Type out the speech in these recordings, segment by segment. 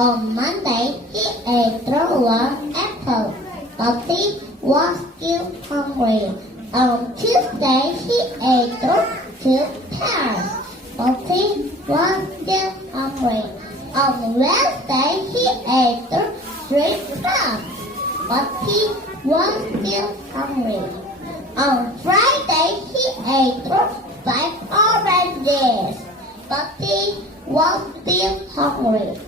On Monday, he ate through one apple, but he was still hungry. On Tuesday, he ate through 2 pears, but he was still hungry. On Wednesday, he ate through 3 crabs, but he was still hungry. On Friday, he ate through 5 oranges, but he was still hungry.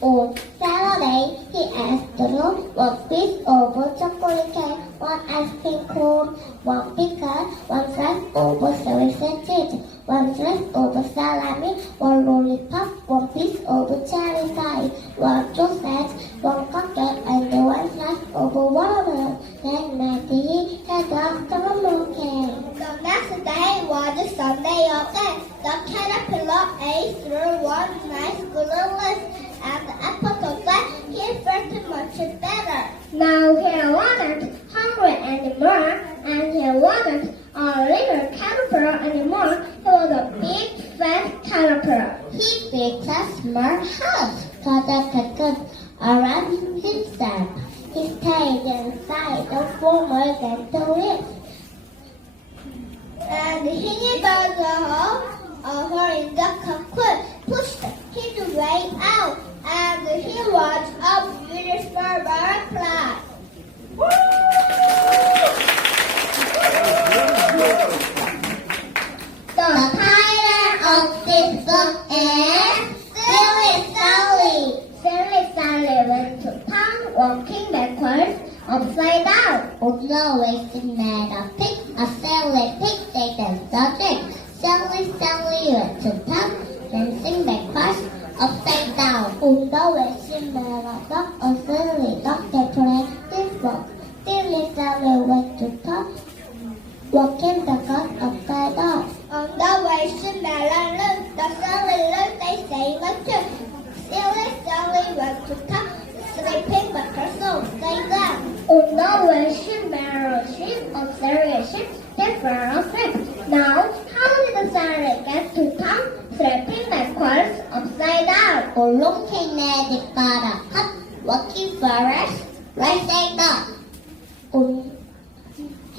On Saturday, he ate through 1 piece of chocolate cake, 1 ice cream cone, 1 pickle, 1 slice of Swiss cheese, 1 slice of salami, 1 lollipop, 1 piece of cherry pie, 1 sausage, 1 cupcake, and 1 slice of watermelon. That night he had a caramel cake. The next day was Sunday again. The caterpillar ate through 1 nice glue and after that he felt much better. Now he wasn't hungry anymore, and he wasn't a little caterpillar anymore. He was a big fat caterpillar. He built a small house called a cocoon around himself. He stayed inside for more than 2 weeks. And he got the hole in the cocoon, pushed his way out, and he was a beautiful butterfly. The title of this book is Silly Sally. Silly Sally went to town walking backwards, upside down. Although she made a pig, a silly pig didn't stop it. Silly Sally went to town, dancing backwards, upside down. Although she made a dog, a silly dog that played this book. Silly Sally went to town, walking backwards, upside down. On the way she met a loon. The silly loon they say was true. Silly Sally went to town, sleeping backwards, upside down. On the way she met a sheep, a silly sheep that fell asleep. Now, how did the Sally get to town, sleeping backwards, upside down? Along came the buttercup, walking forward, right side up.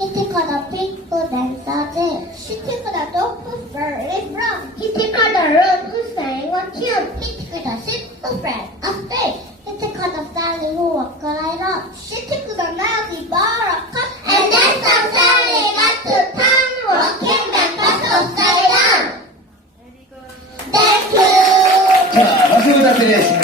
He took a pig who danced it. She took the dog who furry from. He took the road who sang a tune. He took the sheep who ran astray. He took the Sally who walked right up. She took the mousy buttercup. And that's how Sally got to town, walking backwards, upside down. Thank you. 자, 박수 부탁드리겠습니다.